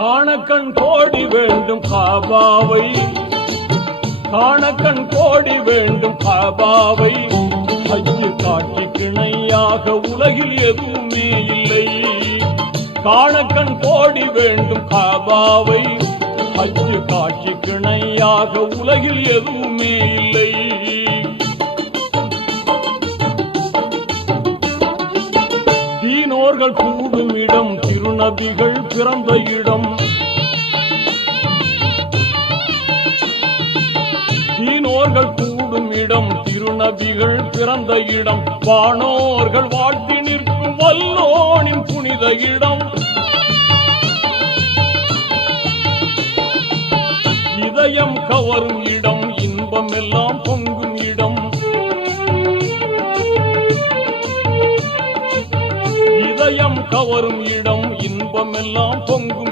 காணக்கண் கோடி வேண்டும் காபாவை, காணக்கண் கோடி வேண்டும் காபாவை. ஹஜ்ஜு காட்சிக்கு இணையாக உலகில் எதுவுமே இல்லை. காணக்கண் கோடி வேண்டும் காபாவை, ஹஜ்ஜு காட்சிக்கு இணையாக உலகில் எதுவுமே இல்லை. தீனோர்கள் கூடும் இடம், திருநபிகள் பிறந்த இடம். தீனோர்கள் கூடும் இடம், திருநபிகள் பிறந்த இடம். வானோர்கள் வாழ்த்தி நிற்கும் வல்லோனின் புனித இடம். இதயம் கவரும் இடம், இன்பம் எல்லாம் பொங்கும் இடம். இதயம் கவரும் இடம், இன்பம் எல்லாம் பொங்கும்